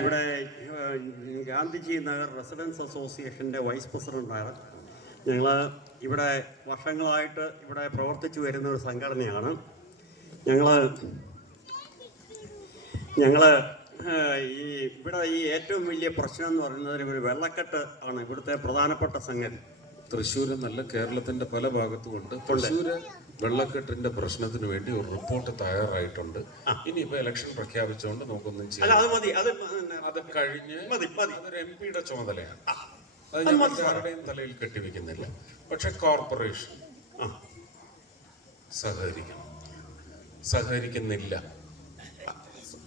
ഇവിടെ ഗാന്ധിജി നഗർ റെസിഡൻസ് അസോസിയേഷൻ്റെ വൈസ് പ്രസിഡൻ്റാണ്. ഞങ്ങൾ ഇവിടെ വർഷങ്ങളായിട്ട് ഇവിടെ പ്രവർത്തിച്ചു വരുന്ന ഒരു സംഘടനയാണ്. ഞങ്ങൾ ഇവിടെ ഏറ്റവും വലിയ പ്രശ്നം എന്ന് പറയുന്നത് ഒരു വെള്ളക്കെട്ട് ആണ് ഇവിടുത്തെ പ്രധാനപ്പെട്ട സംഗതി. തൃശ്ശൂർ എന്നല്ല, കേരളത്തിന്റെ പല ഭാഗത്തുമുണ്ട്. തൃശ്ശൂര് വെള്ളക്കെട്ടിന്റെ പ്രശ്നത്തിന് വേണ്ടി ഒരു റിപ്പോർട്ട് തയ്യാറായിട്ടുണ്ട്. ഇനിയിപ്പോ ഇലക്ഷൻ പ്രഖ്യാപിച്ചുകൊണ്ട് നമുക്കൊന്നും ചെയ്യാം. അത് കഴിഞ്ഞ് അതൊരു MP-യുടെ ചുമതലയാണ്. അത് ഞങ്ങൾ ആരുടെയും തലയിൽ കെട്ടിവെക്കുന്നില്ല. പക്ഷെ കോർപ്പറേഷൻ സഹകരിക്കുന്നില്ല.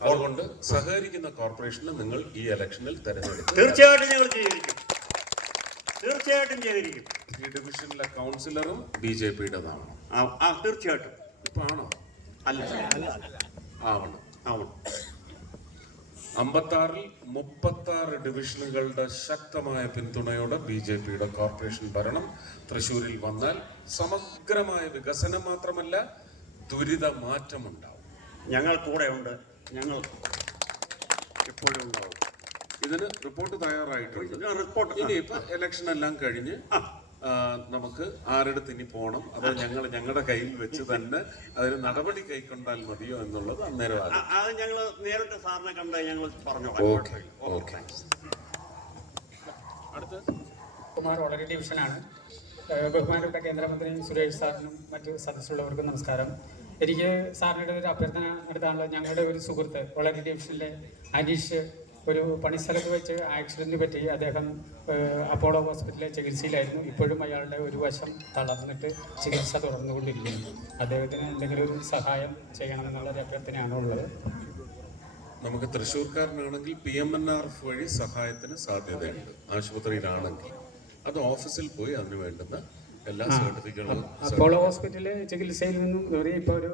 അതുകൊണ്ട് സഹകരിക്കുന്ന കോർപ്പറേഷനെ നിങ്ങൾ ഈ ഇലക്ഷനിൽ തെരഞ്ഞെടുക്കും. തീർച്ചയായിട്ടും ചെയ്തിരിക്കും. ഈ ഡിവിഷനിലെ കൗൺസിലറും BJP-യുടേതാണ്. തീർച്ചയായിട്ടും. ഇപ്പൊ ആണോ? അല്ല, ആവണം. 56-ൽ 36 ഡിവിഷനുകളുടെ ശക്തമായ പിന്തുണയോടെ BJP-യുടെ കോർപ്പറേഷൻ ഭരണം തൃശ്ശൂരിൽ വന്നാൽ സമഗ്രമായ വികസനം മാത്രമല്ല ദുരിത മാറ്റമുണ്ടാവും. ഞങ്ങൾ കൂടെ ഉണ്ട്. ഞങ്ങൾ എപ്പോഴും ഉണ്ടാവും. ഇതിന് റിപ്പോർട്ട് തയ്യാറായിട്ടുണ്ട്. ഇനിയിപ്പോ ഇലക്ഷൻ എല്ലാം കഴിഞ്ഞ് നമുക്ക് ആരെടുത്ത് ഇനി പോകണം, അത് ഞങ്ങളുടെ കയ്യിൽ വെച്ച് തന്നെ അതിന് നടപടി കൈക്കൊണ്ടാൽ മതിയോ എന്നുള്ളത് അന്നേരം അത് ഞങ്ങൾ നേരിട്ട് സാറിനെ കണ്ട് ഞങ്ങൾ പറഞ്ഞു. അടുത്ത് കുമാർ വളരെ ഡിവിഷനാണ്. ബഹുമാനപ്പെട്ട കേന്ദ്രമന്ത്രി സുരേഷ് സാറിനും മറ്റു സദസ്സുള്ളവർക്കും നമസ്കാരം. എനിക്ക് സാറിൻ്റെ ഒരു അഭ്യർത്ഥന നടത്താനുള്ള ഞങ്ങളുടെ ഒരു സുഹൃത്ത് വളരെ ഡിവിഷനിലെ അനീഷ് ഒരു പണിസ്ഥലത്ത് വെച്ച് ആക്സിഡൻറ്റ് പറ്റി അദ്ദേഹം അപ്പോളോ ഹോസ്പിറ്റലിലെ ചികിത്സയിലായിരുന്നു. ഇപ്പോഴും അയാളുടെ ഒരു വശം തളർന്നിട്ട് ചികിത്സ തുടർന്നുകൊണ്ടിരിക്കുന്നു. അദ്ദേഹത്തിന് എന്തെങ്കിലും ഒരു സഹായം ചെയ്യണമെന്നുള്ളൊരു അഭ്യർത്ഥനയാണുള്ളത്. നമുക്ക് തൃശ്ശൂർക്കാരനാണെങ്കിൽ PMNRF വഴി സഹായത്തിന് സാധ്യതയുണ്ട്. ആശുപത്രിയിലാണെങ്കിൽ അത് ഓഫീസിൽ പോയി അതിന് വേണ്ടുന്ന എല്ലാ സർട്ടിഫിക്കറ്റുകളും അപ്പോളോ ഹോസ്പിറ്റലിലെ ചികിത്സയിൽ നിന്നും ഇപ്പോൾ ഒരു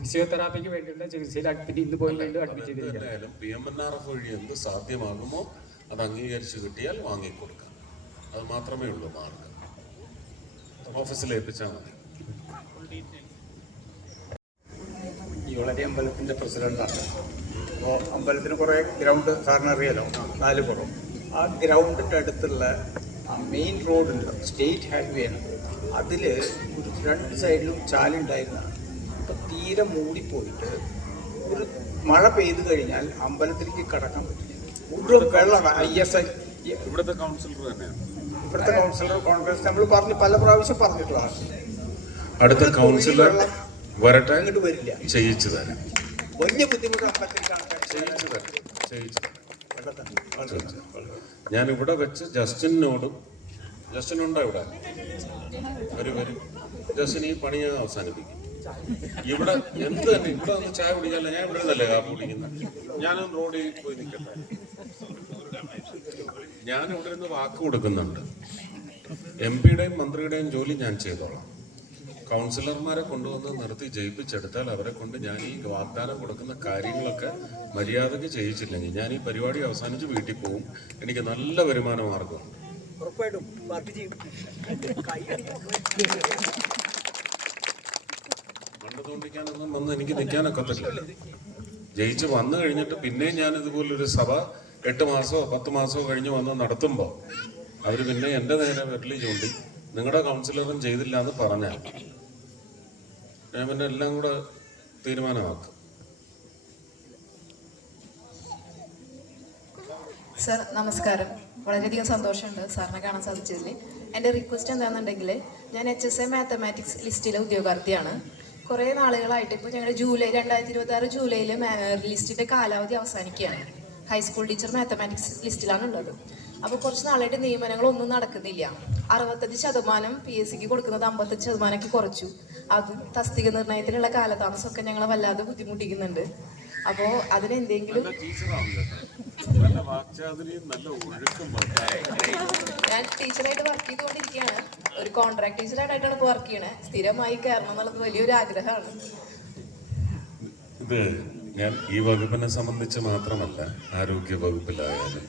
ഫിസിയോതെറാപ്പിക്ക് വേണ്ടിയുള്ള ചികിത്സയിൽ ഇന്ന് പോയി അഡ്മിറ്റ് ചെയ്തിരിക്കുകയാണ്. PMNRF വഴി എന്ത് സാധ്യമാകുമോ അത് അംഗീകരിച്ച് കിട്ടിയാൽ വാങ്ങിക്കൊടുക്കാം. അത് മാത്രമേ ഉള്ളൂ മാർഗം. ഓഫീസിൽ ഏൽപ്പിച്ചാൽ മതി. ഈ വളരി അമ്പലത്തിൻ്റെ പ്രസിഡന്റാണ്. അപ്പോൾ അമ്പലത്തിന് കുറേ ഗ്രൗണ്ട് സാറിന് അറിയാലോ, 4 പുറം. ആ ഗ്രൗണ്ടിൻ്റെ അടുത്തുള്ള മെയിൻ റോഡുണ്ട്, സ്റ്റേറ്റ് ഹൈവേ ആണ്. അതിൽ ഒരു 2 സൈഡിലും ചാലുണ്ടായിരുന്നതാണ്. അപ്പോൾ തീരെ മൂടിപ്പോയിട്ട് ഒരു മഴ പെയ്തു കഴിഞ്ഞാൽ അമ്പലത്തിലേക്ക് കടക്കാൻ പറ്റില്ല. മുഴുവൻ വെള്ളമാണ്. ISI ഇവിടുത്തെ കൗൺസിലർ തന്നെയാണ്. ഇവിടുത്തെ കൗൺസിലർ കോൺഗ്രസ് നമ്മൾ പല പ്രാവശ്യം പറഞ്ഞിട്ടുള്ളതാണ്. അടുത്ത കൗൺസിലർ വരട്ടെ, അങ്ങോട്ട് വരില്ല. ചെയ്യിച്ചു തരാം. വലിയ ബുദ്ധിമുട്ട് അമ്പലത്തിലേക്ക് ആൾക്കാർ ചെയ്യിച്ചു തരാം. ഞാൻ ഇവിടെ വെച്ച് ജസ്റ്റിനോടും, ജസ്റ്റിനുണ്ടോ ഇവിടെ? വരും. ജസ്റ്റിന് ഈ പണി ഞാൻ അവസാനിപ്പിക്കും. ഇവിടെ എന്ത് തന്നെ ഇവിടെ ഒന്ന് ചായ കുടിക്കാല്ല, ഞാൻ ഇവിടെ നിന്നല്ലേ കാപ്പി കുടിക്കുന്നത്. ഞാനൊന്ന് റോഡിൽ പോയി നിൽക്കട്ടെ. ഞാൻ ഇവിടെ നിന്ന് വാക്ക് കൊടുക്കുന്നുണ്ട്. MP-യുടെയും മന്ത്രിയുടെയും ജോലി ഞാൻ ചെയ്തോളാം. കൗൺസിലർമാരെ കൊണ്ടുവന്ന് നിർത്തി ജയിപ്പിച്ചെടുത്താൽ അവരെ കൊണ്ട് ഞാൻ ഈ വാഗ്ദാനം കൊടുക്കുന്ന കാര്യങ്ങളൊക്കെ മര്യാദയ്ക്ക് ചെയ്യിച്ചില്ലെങ്കിൽ ഞാൻ ഈ പരിപാടി അവസാനിച്ച് വീട്ടിൽ പോകും. എനിക്ക് നല്ല വരുമാന മാർഗമുണ്ട്. മണ്ണ് തോണ്ടിക്കാനൊന്നും വന്ന് എനിക്ക് നിൽക്കാനൊക്കെ പറ്റില്ല. ജയിച്ച് വന്നു കഴിഞ്ഞിട്ട് പിന്നെയും ഞാൻ ഇതുപോലൊരു സഭ 8 മാസമോ 10 മാസമോ കഴിഞ്ഞ് വന്ന് നടത്തുമ്പോൾ അവർ പിന്നെ എൻ്റെ നേരെ വിരലി ചൂണ്ടി നിങ്ങളുടെ കൗൺസിലറും ചെയ്തില്ല എന്ന് പറഞ്ഞാൽ ഞാൻ പിന്നെ എല്ലാം കൂടെ തീരുമാനമാക്കും. സർ നമസ്കാരം. വളരെയധികം സന്തോഷമുണ്ട് സാറിനെ കാണാൻ സാധിച്ചതിൽ. എൻ്റെ റിക്വസ്റ്റ് എന്താണെന്നുണ്ടെങ്കിൽ, ഞാൻ HSA മാത്തമാറ്റിക്സ് ലിസ്റ്റിലെ ഉദ്യോഗാർത്ഥിയാണ്. കുറേ നാളുകളായിട്ട് ഇപ്പോൾ ഞങ്ങളുടെ 2026 ജൂലൈയിൽ ലിസ്റ്റിൻ്റെ കാലാവധി അവസാനിക്കുകയാണ്. ഹൈസ്കൂൾ ടീച്ചർ മാത്തമാറ്റിക്സ് ലിസ്റ്റിലാണുള്ളത്. അപ്പോൾ കുറച്ച് നാളായിട്ട് നിയമനങ്ങളൊന്നും നടക്കുന്നില്ല. 65% PSCക്ക് കൊടുക്കുന്നത് 55% കുറച്ചു. അതും തസ്തിക നിർണയത്തിനുള്ള കാലതാമസമൊക്കെ ഞങ്ങളെ വല്ലാതെ ബുദ്ധിമുട്ടിക്കുന്നുണ്ട്. അപ്പോൾ അതിനെന്തെങ്കിലും ഞാൻ ടീച്ചറായിട്ട് വർക്ക് ചെയ്തുകൊണ്ടിരിക്കുകയാണ്. ഒരു കോൺട്രാക്ട് ടീച്ചറായിട്ടാണ് ഇപ്പോൾ വർക്ക് ചെയ്യണത്. സ്ഥിരമായി കയറണം എന്നുള്ളത് വലിയൊരു ആഗ്രഹമാണ്. ഇത് ഞാൻ ഈ വകുപ്പിനെ സംബന്ധിച്ച് മാത്രമല്ല, ആരോഗ്യ വകുപ്പിലായാലും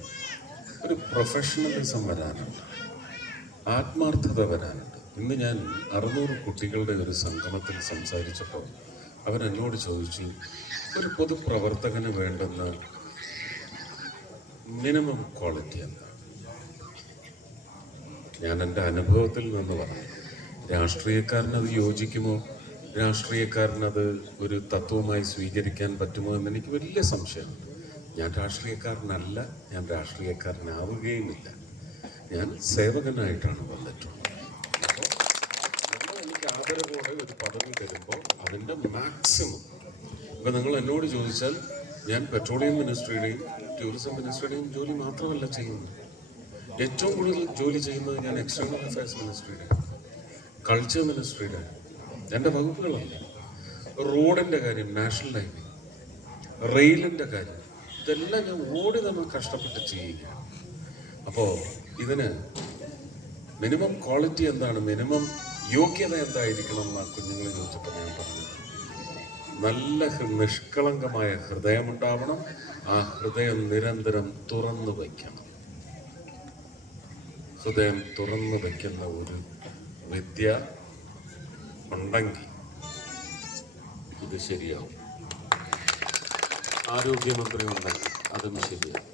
ഒരു പ്രൊഫഷണലിസം വരാനുണ്ട്, ആത്മാർത്ഥത വരാനുണ്ട്. ഇന്ന് ഞാൻ 600 കുട്ടികളുടെ ഒരു സംഗമത്തിൽ സംസാരിച്ചപ്പോൾ അവരെന്നോട് ചോദിച്ചു, ഒരു പൊതുപ്രവർത്തകന് വേണ്ടുന്ന മിനിമം ക്വാളിറ്റി എന്താണ്? ഞാൻ എൻ്റെ അനുഭവത്തിൽ നിന്ന് പറഞ്ഞു. രാഷ്ട്രീയക്കാരനത് യോജിക്കുമോ, രാഷ്ട്രീയക്കാരനത് ഒരു തത്വമായി സ്വീകരിക്കാൻ പറ്റുമോ എന്ന് എനിക്ക് വലിയ സംശയമുണ്ട്. ഞാൻ രാഷ്ട്രീയക്കാരനല്ല, ഞാൻ രാഷ്ട്രീയക്കാരനാവുകയുമില്ല. ഞാൻ സേവകനായിട്ടാണ് വന്നിട്ടുള്ളത്. അപ്പോൾ എനിക്ക് ആദരവോടെ ഒരു പദവി തരുമ്പോൾ അതിൻ്റെ മാക്സിമം. ഇപ്പം നിങ്ങൾ എന്നോട് ചോദിച്ചാൽ ഞാൻ പെട്രോളിയം മിനിസ്ട്രിയുടെയും ടൂറിസം മിനിസ്ട്രിയുടെയും ജോലി മാത്രമല്ല ചെയ്യുന്നത്. ഏറ്റവും കൂടുതൽ ജോലി ചെയ്യുന്നത് ഞാൻ എക്സ്റ്റേണൽ അഫയേഴ്സ് മിനിസ്ട്രിയുടെ, കൾച്ചർ മിനിസ്ട്രിയുടെ, എൻ്റെ വകുപ്പുകളല്ല. റോഡിൻ്റെ കാര്യം, നാഷണൽ ഹൈവേ, റെയിലിൻ്റെ കാര്യം, ഇതെല്ലാം ഞാൻ ഓടി നമ്മൾ കഷ്ടപ്പെട്ട് ചെയ്യുകയാണ്. അപ്പോൾ ഇതിന് മിനിമം ക്വാളിറ്റി എന്താണ്, മിനിമം യോഗ്യത എന്തായിരിക്കണം എന്നാണ് കുഞ്ഞുങ്ങളെ ചോദിച്ചപ്പോൾ ഞാൻ പറഞ്ഞത്. നല്ല നിഷ്കളങ്കമായ ഹൃദയമുണ്ടാവണം. ആ ഹൃദയം നിരന്തരം തുറന്നു വയ്ക്കണം. ഹൃദയം തുറന്നു വയ്ക്കുന്ന ഒരു വിദ്യ ഉണ്ടെങ്കിൽ ഇത് ശരിയാവും. ആരോഗ്യമന്ത്രി ഉണ്ടെങ്കിൽ അതും ശരിയാവും.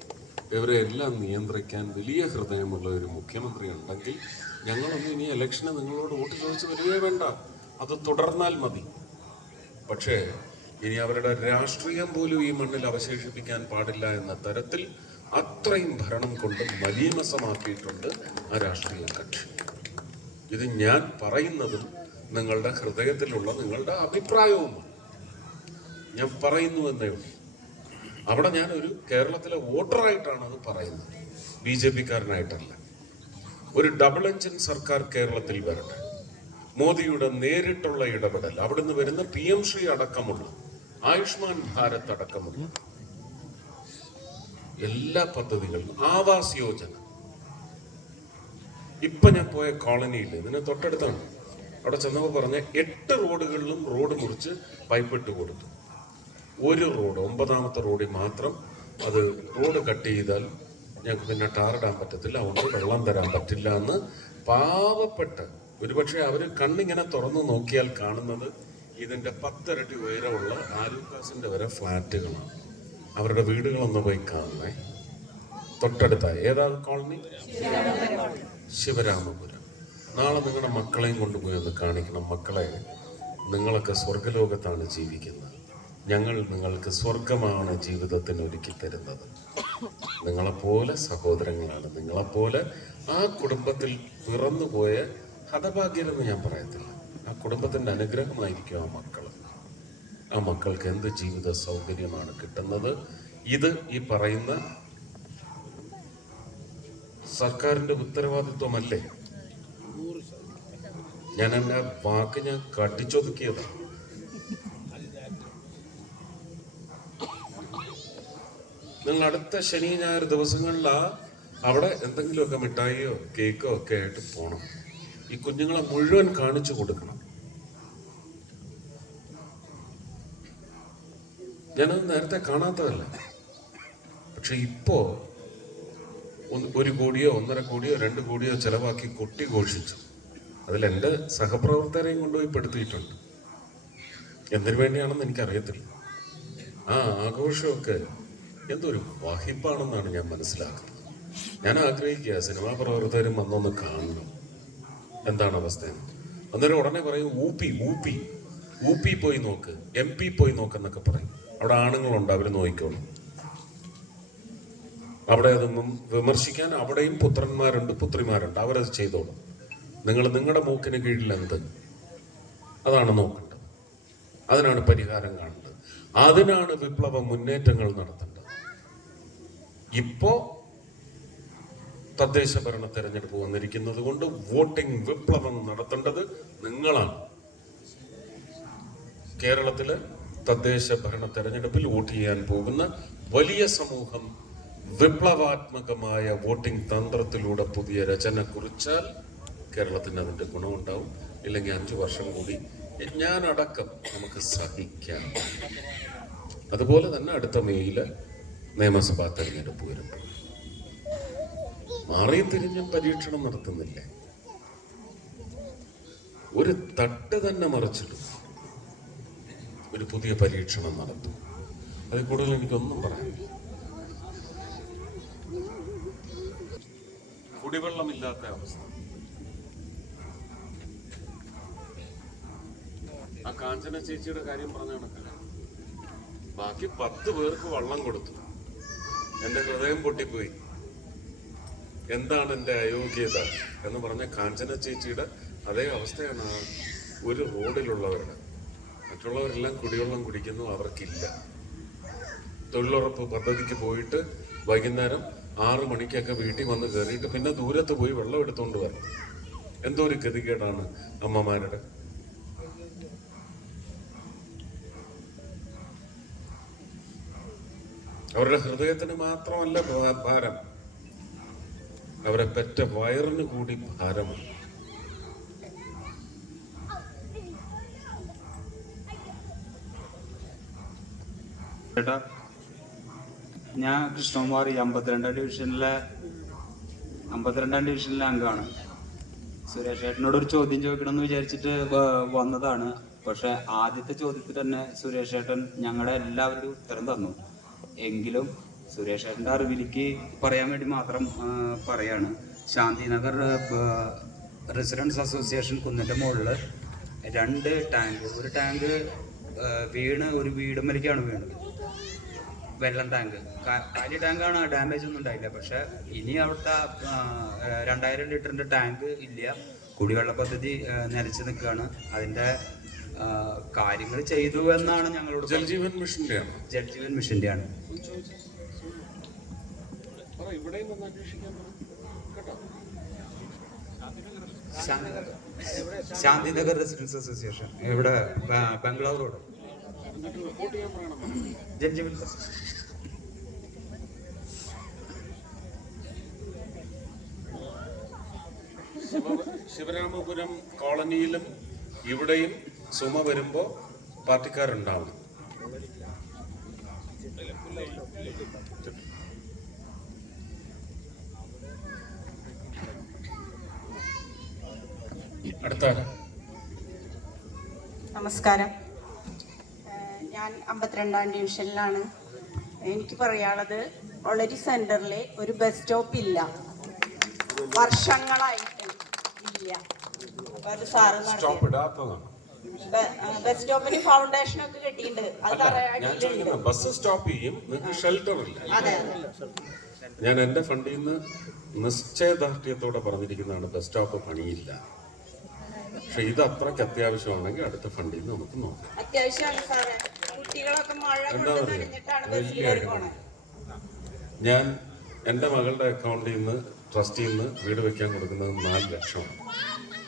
ഇവരെ എല്ലാം നിയന്ത്രിക്കാൻ വലിയ ഹൃദയമുള്ള ഒരു മുഖ്യമന്ത്രി ഉണ്ടെങ്കിൽ ഞങ്ങളൊന്നും ഇനി ഇലക്ഷന് നിങ്ങളോട് വോട്ട് ചോദിച്ച് വരികയേ വേണ്ട, അത് തുടർന്നാൽ മതി. പക്ഷേ ഇനി അവരുടെ രാഷ്ട്രീയം പോലും ഈ മണ്ണിൽ അവശേഷിപ്പിക്കാൻ പാടില്ല എന്ന തരത്തിൽ അത്രയും ഭരണം കൊണ്ട് മലീമസമാക്കിയിട്ടുണ്ട് ആ രാഷ്ട്രീയ കക്ഷി. ഇത് ഞാൻ പറയുന്നതും നിങ്ങളുടെ ഹൃദയത്തിലുള്ള നിങ്ങളുടെ അഭിപ്രായവുമാണ്. ഞാൻ പറയുന്നു എന്നേ ഉള്ളൂ. അവിടെ ഞാനൊരു കേരളത്തിലെ വോട്ടറായിട്ടാണ് അത് പറയുന്നത്, BJP-കാരനായിട്ടല്ല. ഒരു ഡബിൾ എഞ്ചിൻ സർക്കാർ കേരളത്തിൽ വരട്ടെ. മോദിയുടെ നേരിട്ടുള്ള ഇടപെടൽ, അവിടുന്ന് വരുന്ന PM ശ്രീ അടക്കമുള്ള, ആയുഷ്മാൻ ഭാരത് അടക്കമുള്ള എല്ലാ പദ്ധതികളും, ആവാസ് യോജന. ഇപ്പൊ ഞാൻ പോയ കോളനിയിൽ, ഇതിന് തൊട്ടടുത്താണ്, അവിടെ ചെന്നപ്പോൾ പറഞ്ഞ 8 റോഡുകളിലും റോഡ് മുറിച്ച് പൈപ്പിട്ട് കൊടുത്തു. ഒരു റോഡ്, 9ാമത്തെ റോഡിൽ മാത്രം അത് റോഡ് കട്ട് ചെയ്താൽ ഞങ്ങൾക്ക് പിന്നെ ടാറിടാൻ പറ്റത്തില്ല, അതുകൊണ്ട് വെള്ളം തരാൻ പറ്റില്ല എന്ന് പാവപ്പെട്ട്, ഒരുപക്ഷെ അവർ കണ്ണിങ്ങനെ തുറന്നു നോക്കിയാൽ കാണുന്നത് ഇതിൻ്റെ 10 ഇരട്ടി ഉയരമുള്ള ആലൂക്കാസിൻ്റെ വരെ ഫ്ലാറ്റുകളാണ്. അവരുടെ വീടുകളൊന്ന് പോയി കാണണേ. തൊട്ടടുത്ത ഏതാ കോളനി? ശിവരാമപുരം. നാളെ നിങ്ങളുടെ മക്കളെയും കൊണ്ടുപോയി ഒന്ന് കാണിക്കണം. മക്കളെ, നിങ്ങളൊക്കെ സ്വർഗലോകത്താണ് ജീവിക്കുന്നത്. ഞങ്ങൾ നിങ്ങൾക്ക് സ്വർഗമാണ് ജീവിതത്തിന് ഒരുക്കി തരുന്നത്. നിങ്ങളെപ്പോലെ സഹോദരങ്ങളാണ്, നിങ്ങളെപ്പോലെ ആ കുടുംബത്തിൽ പിറന്നുപോയ ഹതഭാഗ്യരെന്ന് ഞാൻ പറയത്തില്ല. ആ കുടുംബത്തിൻ്റെ അനുഗ്രഹമായിരിക്കും ആ മക്കൾ. ആ മക്കൾക്ക് എന്ത് ജീവിത സൗകര്യമാണ് കിട്ടുന്നത്? ഇത് ഈ പറയുന്ന സർക്കാരിൻ്റെ ഉത്തരവാദിത്വമല്ലേ? ഞാൻ എൻ്റെ വാക്ക് ഞാൻ കടിച്ചൊതുക്കിയതാണ്. നിങ്ങൾ അടുത്ത ശനി ഞായർ ദിവസങ്ങളിൽ അവിടെ എന്തെങ്കിലുമൊക്കെ മിഠായിയോ കേക്കോ ഒക്കെ ആയിട്ട് പോകണം. ഈ കുഞ്ഞുങ്ങളെ മുഴുവൻ കാണിച്ചു കൊടുക്കണം. ഞാനത് നേരത്തെ കാണാത്തതല്ല. പക്ഷെ ഇപ്പോ 1 കോടിയോ 1.5 കോടിയോ 2 കോടിയോ ചെലവാക്കി കൊട്ടിഘോഷിച്ചു. അതിലെൻ്റെ സഹപ്രവർത്തകരെയും കൊണ്ടുപോയി പെടുത്തിയിട്ടുണ്ട്. എന്തിനു വേണ്ടിയാണെന്ന് എനിക്കറിയത്തില്ല. ആ ആഘോഷമൊക്കെ എന്തൊരു വഹിപ്പാണെന്നാണ് ഞാൻ മനസ്സിലാക്കുന്നത്. ഞാൻ ആഗ്രഹിക്കുക സിനിമാ പ്രവർത്തകരും വന്നൊന്ന് കാണണം എന്താണ് അവസ്ഥ. അന്നേരം ഉടനെ പറയും ഊപ്പി പോയി നോക്ക്, MP പോയി നോക്കെന്നൊക്കെ പറയും. അവിടെ ആണുങ്ങളുണ്ട്, അവർ നോക്കിക്കോളും. അവിടെ അതൊന്നും വിമർശിക്കാൻ അവിടെയും പുത്രന്മാരുണ്ട് പുത്രിമാരുണ്ട്, അവരത് ചെയ്തോളും. നിങ്ങൾ നിങ്ങളുടെ മൂക്കിന് കീഴിൽ എന്ത്, അതാണ് നോക്കേണ്ടത്. അതിനാണ് പരിഹാരം കാണേണ്ടത്. അതിനാണ് വിപ്ലവ മുന്നേറ്റങ്ങൾ നടത്തേണ്ടത്. ഇപ്പോ തദ്ദേശ ഭരണ തെരഞ്ഞെടുപ്പ് വന്നിരിക്കുന്നത് കൊണ്ട് വോട്ടിംഗ് വിപ്ലവം നടത്തേണ്ടത് നിങ്ങളാണ്. കേരളത്തിലെ തദ്ദേശ ഭരണ തെരഞ്ഞെടുപ്പിൽ വോട്ട് ചെയ്യാൻ പോകുന്ന വലിയ സമൂഹം വിപ്ലവാത്മകമായ വോട്ടിംഗ് തന്ത്രത്തിലൂടെ പുതിയ രചന കുറിച്ചാൽ കേരളത്തിന് അതിൻ്റെ ഗുണമുണ്ടാവും. ഇല്ലെങ്കിൽ 5 വർഷം കൂടി ഞാനടക്കം നമുക്ക് സഹിക്കാം. അതുപോലെ തന്നെ അടുത്ത മെയ്യില് നിയമസഭാ തെരഞ്ഞെടുപ്പ് വരുമ്പോൾ മാറിയും തിരിഞ്ഞും പരീക്ഷണം നടത്തുന്നില്ലേ? ഒരു തട്ട് തന്നെ മറിച്ചിടും, ഒരു പുതിയ പരീക്ഷണം നടത്തും. അതിൽ കൂടുതൽ എനിക്കൊന്നും പറയാനില്ല. കുടിവെള്ളമില്ലാത്ത അവസ്ഥ. ആ കാഞ്ചന ചേച്ചിയുടെ കാര്യം പറഞ്ഞ കണക്കില്ല. ബാക്കി 10 പേർക്ക് വെള്ളം കൊടുത്തു. എന്റെ ഹൃദയം പൊട്ടിപ്പോയി. എന്താണ് എൻ്റെ അയോഗ്യത എന്ന് പറഞ്ഞ കാഞ്ചന ചേച്ചിയുടെ അതേ അവസ്ഥയാണ് ആ ഒരു റോഡിലുള്ളവരുടെ. മറ്റുള്ളവരെല്ലാം കുടിവെള്ളം കുടിക്കുന്നു, അവർക്കില്ല. തൊഴിലുറപ്പ് പദ്ധതിക്ക് പോയിട്ട് വൈകുന്നേരം 6 മണിക്കൊക്കെ വീട്ടിൽ വന്ന് കയറിയിട്ട് പിന്നെ ദൂരത്ത് പോയി വെള്ളം എടുത്തുകൊണ്ട് വരണം. എന്തോ ഒരു ഗതികേടാണ് അമ്മമാരുടെ. അവരുടെ ഹൃദയത്തിന് മാത്രമല്ല ഭാരം, അവരെ പെറ്റ വയറിന് കൂടി ഭാരമാണ്. ചേട്ടാ, ഞാൻ കൃഷ്ണകുമാർ 52 ഡിവിഷനിലെ അംഗമാണ്. സുരേഷ് ചേട്ടനോട് ഒരു ചോദ്യം ചോദിക്കണമെന്ന് വിചാരിച്ചിട്ട് വന്നതാണ്. പക്ഷെ ആദ്യത്തെ ചോദ്യത്തിൽ തന്നെ സുരേഷ് ചേട്ടൻ ഞങ്ങളുടെ എല്ലാവരും ഉത്തരം തന്നു. എങ്കിലും സുരേഷ് ചേട്ടൻ്റെ അറിവിലേക്ക് പറയാൻ വേണ്ടി മാത്രം പറയാണ്. ശാന്തിനഗർ റെസിഡൻസ് അസോസിയേഷൻ കുന്നിൻ്റെ മുകളിൽ 2 ടാങ്ക്, ഒരു ടാങ്ക് വീണ് ഒരു വീടുമ്മലേക്കാണ് വീണത്. വെള്ളം ടാങ്ക്, കാലി ടാങ്കാണ്, ഡാമേജ് ഒന്നും ഉണ്ടായില്ല. പക്ഷെ ഇനി അവിടുത്തെ 2000 ലിറ്ററിൻ്റെ ടാങ്ക് ഇല്ല. കുടിവെള്ള പദ്ധതി നിലച്ച് നിൽക്കുകയാണ്. അതിൻ്റെ കാര്യങ്ങൾ ചെയ്തു എന്നാണ് ഞങ്ങളോട്. ജൽജീവൻ മിഷൻ്റെയാണ്. ജൽജീവൻ മിഷൻ്റെയാണ്. ശാന്തിനഗർ റെസിഡൻസ് അസോസിയേഷൻ, ഇവിടെ ബംഗ്ലാവ് റോഡ്. ജൽജീവൻ ശിവരാമപുരം കോളനിയിലും ഇവിടെയും സുമ വരുമ്പോ പാർട്ടിക്കാരുണ്ടാവും. അടുത്ത നമസ്കാരം. ഞാൻ 52-ാം ഡിവിഷനിലാണ്. എനിക്ക് പറയാനുള്ളത്, ഒളരി സെന്ററിൽ ഒരു ബസ് സ്റ്റോപ്പ് ഇല്ല, വർഷങ്ങളായിട്ട് ഇല്ല. അപ്പൊ അത് സാറ് സ്റ്റോപ്പ് ഇടാത്തതാണ്. ബസ് സ്റ്റോപ്പിന് ഫൗണ്ടേഷൻ ഒക്കെ കെട്ടിയിട്ടുണ്ട്. അത് ഞാൻ ചോദിക്കുന്നത്, ബസ് സ്റ്റോപ്പ് ചെയ്യും, നിങ്ങൾക്ക് ഷെൽട്ടർ ഇല്ല. ഞാൻ എന്റെ ഫണ്ടിൽ നിന്ന് നിശ്ചയദാർഢ്യത്തോടെ പറഞ്ഞിരിക്കുന്നതാണ് ബസ് സ്റ്റോപ്പ് പണിയില്ല. പക്ഷെ ഇത് അത്രയ്ക്ക് അത്യാവശ്യമാണെങ്കിൽ അടുത്ത ഫണ്ടിൽ നിന്ന് നമുക്ക് നോക്കാം. അത്യാവശ്യമാണ് സാറേ. കുട്ടികളൊക്കെ മഴ കൊണ്ട് നനഞ്ഞിട്ടാണ് ബസ്സിൽ കയറി പോണത്. ഞാൻ എൻ്റെ മകളുടെ അക്കൗണ്ടിൽ നിന്ന് ട്രസ്റ്റിൽ നിന്ന് വീട് വയ്ക്കാൻ കൊടുക്കുന്നത് 4 ലക്ഷമാണ്.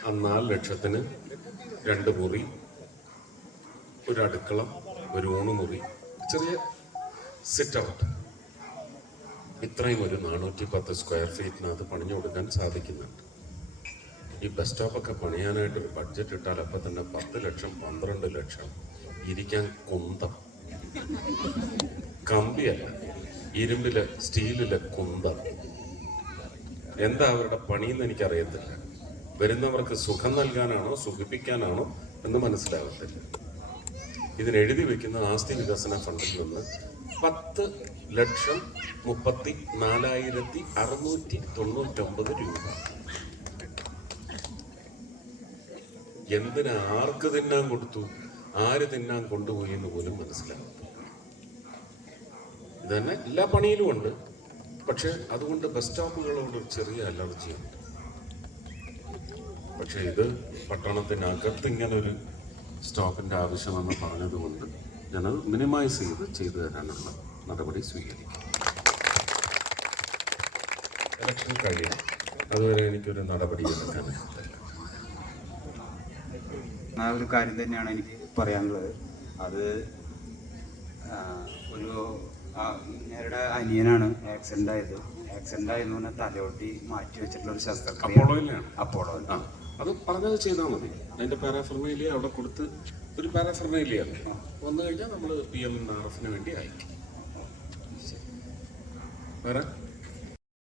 ആ 4 ലക്ഷത്തിന് 2 മുറി, ഒരു അടുക്കള, ഒരു ഊണുമുറി, ചെറിയ സിറ്റ് ഔട്ട്, ഇത്രയും ഒരു 410 സ്ക്വയർ ഫീറ്റിനകത്ത് പണിഞ്ഞു കൊടുക്കാൻ സാധിക്കുന്നുണ്ട്. ഈ ബസ് സ്റ്റോപ്പൊക്കെ പണിയാനായിട്ടൊരു ബഡ്ജറ്റ് ഇട്ടാൽ അപ്പം തന്നെ 10 ലക്ഷം 12 ലക്ഷം. ഇരിക്കാൻ കുന്തം, കമ്പിയല്ല, ഇരുമ്പിലെ സ്റ്റീലിലെ കുന്തം. എന്താ അവരുടെ പണിയെന്ന് എനിക്കറിയത്തില്ല. വരുന്നവർക്ക് സുഖം നൽകാനാണോ സുഖിപ്പിക്കാനാണോ എന്ന് മനസ്സിലാകത്തില്ല. ഇതിനെഴുതി വെക്കുന്ന ആസ്തി വികസന ഫണ്ടിൽ നിന്ന് 10,34,699 രൂപ. എന്തിനാ, ആർക്ക് തിന്നാൻ കൊടുത്തു, ആര് തിന്നാൻ കൊണ്ടുപോയി എന്ന് പോലും മനസ്സിലാകും. ഇതന്നെ എല്ലാ പണിയിലും ഉണ്ട്. പക്ഷെ അതുകൊണ്ട് ബസ് സ്റ്റോപ്പുകളോട് ഒരു ചെറിയ അലർജിയുണ്ട്. പക്ഷെ ഇത് പട്ടണത്തിനകത്ത് ഇങ്ങനൊരു സ്റ്റോപ്പിൻ്റെ ആവശ്യമെന്ന് പറഞ്ഞതുകൊണ്ട് ഞാനത് മിനിമൈസ് ചെയ്തു തരാനുള്ള നടപടി സ്വീകരിക്കും. ഇലക്ഷൻ കഴിയണം, അതുവരെ എനിക്കൊരു നടപടി എടുക്കാൻ പറ്റില്ല. ആ ഒരു കാര്യം തന്നെയാണ് എനിക്ക് പറയാനുള്ളത്. അത് ഒരു ഞങ്ങളുടെ അനിയനാണ് ആക്സിഡൻ്റ് ആയത്. ആക്സിഡൻ്റ് ആയെന്ന് പറഞ്ഞാൽ തലയോട്ടി മാറ്റി വെച്ചിട്ടുള്ള ഒരു ശസ്ത്രക്രിയ. അപ്പോളോയിൽ. അത് പറഞ്ഞത് ചെയ്താൽ മതി. അതിൻ്റെ പാരാഫർമേലിയ അവിടെ കൊടുത്ത് ഒരു പാരാഫർമേലിയ വന്നു കഴിഞ്ഞാൽ നമ്മൾ PMNRF വേണ്ടി അയക്കും. വേറെ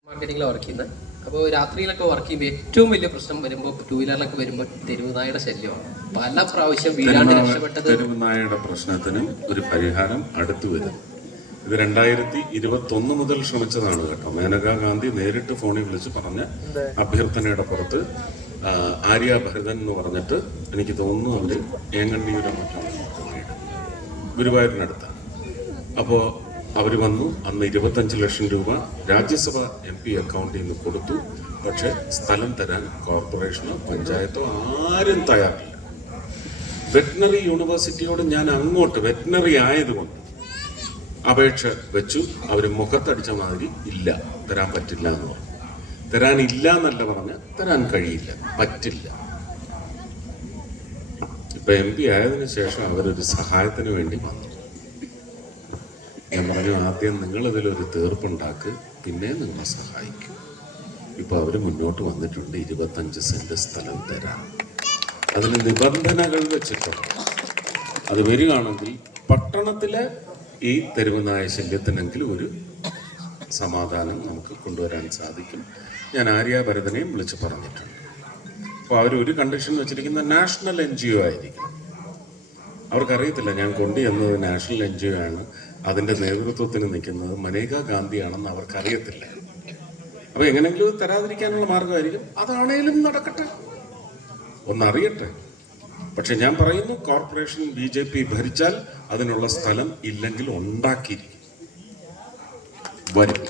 മാർക്കറ്റിങ്ങിലാണ് വർക്ക് ചെയ്യുന്നത്. അപ്പോൾ രാത്രിയിലൊക്കെ വർക്ക് ചെയ്യുമ്പോൾ ഏറ്റവും വലിയ പ്രശ്നം വരുമ്പോൾ 2 വീലറിലൊക്കെ വരുമ്പോൾ തെരുവ് നായയുടെ ശല്യമാണ്. പല പ്രാവശ്യം വീഴാണ്ട് രക്ഷപ്പെട്ടത്. തെരുവ് നായയുടെ പ്രശ്നത്തിന് ഒരു പരിഹാരം അടുത്തു വരും. ഇത് 2021 മുതൽ ശ്രമിച്ചതാണ് കേട്ടോ. മേനകാ ഗാന്ധി നേരിട്ട് ഫോണിൽ വിളിച്ച് പറഞ്ഞ അഭ്യർത്ഥനയുടെ പുറത്ത് ആര്യ ഭരതൻ എന്ന് പറഞ്ഞിട്ട്, എനിക്ക് തോന്നുന്നു അവര് ഏങ്ങണ്ടിയുടെ മറ്റാണ് ഗുരുവായൂരിനടുത്താണ്. അപ്പോൾ അവർ വന്നു. അന്ന് 25 ലക്ഷം രൂപ രാജ്യസഭ MP അക്കൗണ്ടിൽ നിന്ന് കൊടുത്തു. പക്ഷെ സ്ഥലം തരാൻ കോർപ്പറേഷനോ പഞ്ചായത്തോ ആരും തയ്യാറില്ല. വെറ്റിനറി യൂണിവേഴ്സിറ്റിയോട് ഞാൻ അങ്ങോട്ട് വെറ്റിനറി ആയതുകൊണ്ട് അപേക്ഷ വെച്ചു. അവർ മുഖത്തടിച്ച മാതിരി ഇല്ല, തരാൻ പറ്റില്ല എന്ന് പറഞ്ഞു. തരാനില്ല എന്നല്ല പറഞ്ഞ്, തരാൻ കഴിയില്ല, പറ്റില്ല. ഇപ്പൊ MP ആയതിനു ശേഷം അവരൊരു സഹായത്തിന് വേണ്ടി വന്നു. ഞാൻ പറഞ്ഞു, ആദ്യം നിങ്ങളിതിലൊരു തീർപ്പുണ്ടാക്ക്, പിന്നെ നിങ്ങളെ സഹായിക്കും. ഇപ്പൊ അവര് മുന്നോട്ട് വന്നിട്ടുണ്ട്, 25 സെന്റ് സ്ഥലം തരാം. അതിന് നിബന്ധനകൾ വെച്ചിട്ടുണ്ട്. അത് വരികയാണെങ്കിൽ പട്ടണത്തിലെ ഈ തെരുവുനായ ശല്യത്തിനെങ്കിലും ഒരു സമാധാനം നമുക്ക് കൊണ്ടുവരാൻ സാധിക്കും. ഞാൻ ആര്യ ഭരതനെയും വിളിച്ച് പറഞ്ഞിട്ടുണ്ട്. അപ്പോൾ അവർ ഒരു കണ്ടീഷൻ വെച്ചിരിക്കുന്ന നാഷണൽ NGO ആയിരിക്കും. അവർക്കറിയത്തില്ല ഞാൻ കൊണ്ടുവന്നത് നാഷണൽ NGO ആണ്, അതിൻ്റെ നേതൃത്വത്തിന് നിൽക്കുന്നത് മനേകാ ഗാന്ധിയാണെന്ന് അവർക്കറിയത്തില്ല. അപ്പോൾ എങ്ങനെയെങ്കിലും തരാതിരിക്കാനുള്ള മാർഗമായിരിക്കും. അതാണേലും നടക്കട്ടെ, ഒന്നറിയട്ടെ. പക്ഷെ ഞാൻ പറയുന്നു, കോർപ്പറേഷൻ BJP ഭരിച്ചാൽ അതിനുള്ള സ്ഥലം ഇല്ലെങ്കിൽ ഉണ്ടാക്കിയിരിക്കും, വരും.